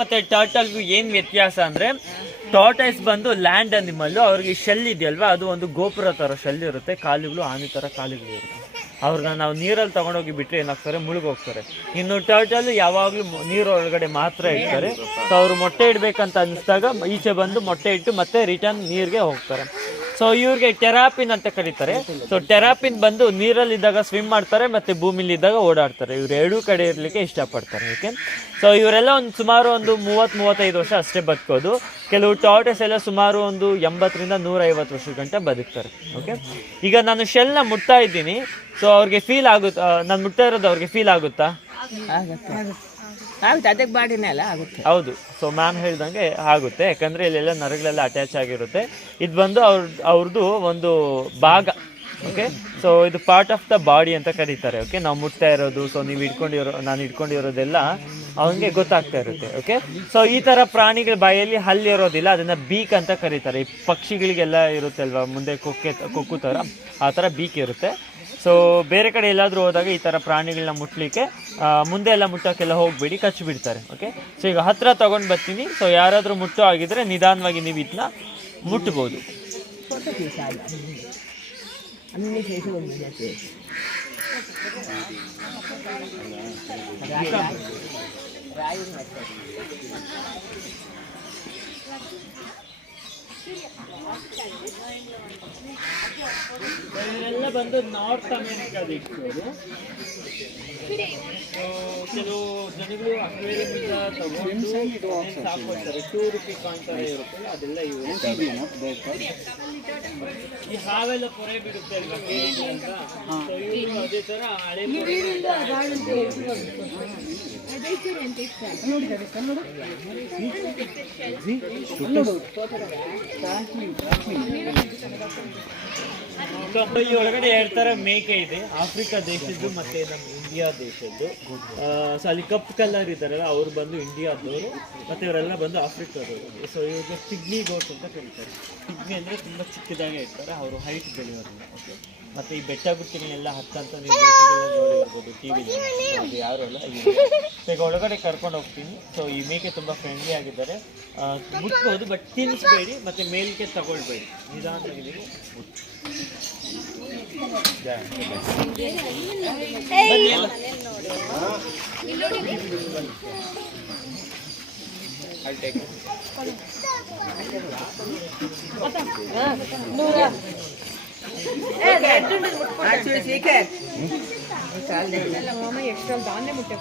ಮತ್ತೆ ಟರ್ಟಲ್ಗೂ ಏನು ವ್ಯತ್ಯಾಸ ಅಂದರೆ, ಟಾರ್ಟೈಸ್ ಬಂದು ಲ್ಯಾಂಡ್ ಅನಿಮಲ್ಲು, ಅವ್ರಿಗೆ ಶೆಲ್ ಇದೆಯಲ್ವಾ, ಅದು ಒಂದು ಗೋಪುರ ಥರ ಶೆಲ್ ಇರುತ್ತೆ, ಕಾಲುಗಳು ಆನೆ ಥರ ಕಾಲುಗಳು ಇರುತ್ತೆ. ಅವ್ರನ್ನ ನಾವು ನೀರಲ್ಲಿ ತೊಗೊಂಡೋಗಿ ಬಿಟ್ಟರೆ ಏನಾಗ್ತಾರೆ, ಮುಳುಗೋಗ್ತಾರೆ. ಇನ್ನು ಟರ್ಟಲ್ ಯಾವಾಗಲೂ ನೀರೊಳಗಡೆ ಮಾತ್ರ ಇರ್ತಾರೆ. ಸೊ ಅವರು ಮೊಟ್ಟೆ ಇಡಬೇಕಂತ ಅನಿಸಿದಾಗ ಈಚೆ ಬಂದು ಮೊಟ್ಟೆ ಇಟ್ಟು ಮತ್ತೆ ರಿಟರ್ನ್ ನೀರಿಗೆ ಹೋಗ್ತಾರೆ. ಸೊ ಇವ್ರಿಗೆ ಟೆರಾಪಿನ್ ಅಂತ ಕರೀತಾರೆ. ಸೊ ಟೆರಾಪಿನ್ ಬಂದು ನೀರಲ್ಲಿದ್ದಾಗ ಸ್ವಿಮ್ ಮಾಡ್ತಾರೆ, ಮತ್ತು ಭೂಮಿಲಿದ್ದಾಗ ಓಡಾಡ್ತಾರೆ. ಇವ್ರು ಎರಡೂ ಕಡೆ ಇರಲಿಕ್ಕೆ ಇಷ್ಟಪಡ್ತಾರೆ. ಓಕೆ, ಸೊ ಇವರೆಲ್ಲ ಸುಮಾರು ಒಂದು 30-35 ವರ್ಷ ಅಷ್ಟೇ ಬದುಕೋದು. ಕೆಲವು ಟಾರ್ಟೈಸ್ ಎಲ್ಲ ಸುಮಾರು ಒಂದು 80ರಿಂದ 150 ವರ್ಷದ ಗಂಟೆ ಬದುಕ್ತಾರೆ. ಓಕೆ, ಈಗ ನಾನು ಶೆಲ್ನ ಮುಟ್ತಾ ಇದ್ದೀನಿ. ಸೊ ಅವ್ರಿಗೆ ಫೀಲ್ ಆಗುತ್ತಾ, ನಾನು ಮುಟ್ತಾ ಇರೋದು ಅವ್ರಿಗೆ ಫೀಲ್ ಆಗುತ್ತಾ? ಅದಕ್ಕೆ ಬಾಡಿನೇ ಅಲ್ಲ ಆಗುತ್ತೆ. ಹೌದು. ಸೊ ಮ್ಯಾಮ್ ಹೇಳ್ದಂಗೆ ಆಗುತ್ತೆ, ಯಾಕಂದರೆ ಇಲ್ಲೆಲ್ಲ ನರಗಳೆಲ್ಲ ಅಟ್ಯಾಚ್ ಆಗಿರುತ್ತೆ. ಇದು ಬಂದು ಅವ್ರದ್ದು ಒಂದು ಭಾಗ. ಓಕೆ, ಸೊ ಇದು ಪಾರ್ಟ್ ಆಫ್ ದ ಬಾಡಿ ಅಂತ ಕರೀತಾರೆ. ಓಕೆ, ನಾವು ಮುಟ್ತಾ ಇರೋದು, ಸೊ ನಾನು ಇಟ್ಕೊಂಡಿರೋದೆಲ್ಲ ಅವನಿಗೆ ಗೊತ್ತಾಗ್ತಾ ಇರುತ್ತೆ. ಓಕೆ, ಸೊ ಈ ಥರ ಪ್ರಾಣಿಗಳ ಬಾಯಲ್ಲಿ ಹಲ್ಲಿರೋದಿಲ್ಲ, ಅದನ್ನು ಬೀಕ್ ಅಂತ ಕರೀತಾರೆ. ಈ ಪಕ್ಷಿಗಳಿಗೆಲ್ಲ ಇರುತ್ತೆ ಅಲ್ವಾ ಮುಂದೆ ಕೊಕ್ಕು ಥರ, ಆ ಥರ ಬೀಕ್ ಇರುತ್ತೆ. ಸೊ ಬೇರೆ ಕಡೆ ಎಲ್ಲಾದರೂ ಹೋದಾಗ ಈ ಥರ ಪ್ರಾಣಿಗಳನ್ನ ಮುಟ್ಲಿಕ್ಕೆ ಮುಂದೆ ಎಲ್ಲ ಮುಟ್ಟೋಕ್ಕೆಲ್ಲ ಹೋಗ್ಬೇಡಿ, ಕಚ್ಚಿಬಿಡ್ತಾರೆ. ಓಕೆ, ಸೊ ಈಗ ಹತ್ತಿರ ತೊಗೊಂಡು ಬರ್ತೀನಿ. ಸೊ ಯಾರಾದರೂ ಮುಟ್ಟೋ ಆಗಿದ್ರೆ ನಿಧಾನವಾಗಿ ನೀವು ಇದನ್ನ ಮುಟ್ಬೋದು. ಇವರೆಲ್ಲ ಬಂದು ನಾರ್ತ್ ಅಮೇರಿಕಾದವರು. ಕೆಲವು ಜನಗಳು ಅಕ್ವೇರಿಯಂನಿಂದ ತಗೊಂಡು ಸಾಕೊಳ್ತಾರೆ. $2 ಕಾಯಿನ್ ಥರ ಇರುತ್ತಲ್ಲ, ಅದೆಲ್ಲ ಇವರು. ಈ ಹಾವೆಲ್ಲ ಪೊರೆ ಬಿಡುತ್ತೆ ಅಲ್ವಾ ಕೇಳಿದ್ರಂತ, ಸೊ ಇವರು ಅದೇ ಥರ ಹಳೆ ಈ ಒಳಗಡೆ 2 ಥರ ಮೇಕೆ ಇದೆ, ಆಫ್ರಿಕಾ ದೇಶದ್ದು ಮತ್ತೆ ನಮ್ಮ ಇಂಡಿಯಾ ದೇಶದ್ದು. ಸೊ ಅಲ್ಲಿ ಕಪ್ ಕಲರ್ ಇದ್ದಾರಲ್ಲ, ಅವ್ರು ಬಂದು ಇಂಡಿಯಾದವರು, ಮತ್ತು ಇವರೆಲ್ಲ ಬಂದು ಆಫ್ರಿಕಾದವರು. ಸೊ ಇವಾಗ ಪಿಗ್ಮಿ ಗೋಟ್ ಅಂತ ಕರೀತಾರೆ. ಪಿಗ್ಮಿ ಅಂದರೆ ತುಂಬ ಚಿಕ್ಕದಾಗೆ ಇರ್ತಾರೆ, ಅವರು ಹೈಟ್ ಬೆಳೆಯೋದಿಲ್ಲ. ಓಕೆ, ಮತ್ತು ಈ ಬೆಟ್ಟ ಗುಟ್ಟಿಗಳನ್ನೆಲ್ಲ ಹತ್ತಂತ ನೀವು ನೋಡಿ ಇರ್ಬೋದು ಟಿವಿಲಿ, ಅದು ಯಾರು ಅಲ್ಲ. ಈಗ ಒಳಗಡೆ ಕರ್ಕೊಂಡು ಹೋಗ್ತೀನಿ. ಸೊ ಈ ಮೇಕೆ ತುಂಬ ಫ್ರೆಂಡ್ಲಿ ಆಗಿದ್ದಾರೆ, ಮುಟ್ಬೋದು, ಬಟ್ ತಿನ್ನಿಸ್ಬೇಡಿ ಮತ್ತು ಮೇಲ್ಕೆ ತಗೊಳ್ಬೇಡಿ, ನಿಧಾನವಾಗಿ ನೀವು ಎಷ್ಟೊಂದು ಧಾನ್ಯ ಮುಟ್ಟೆ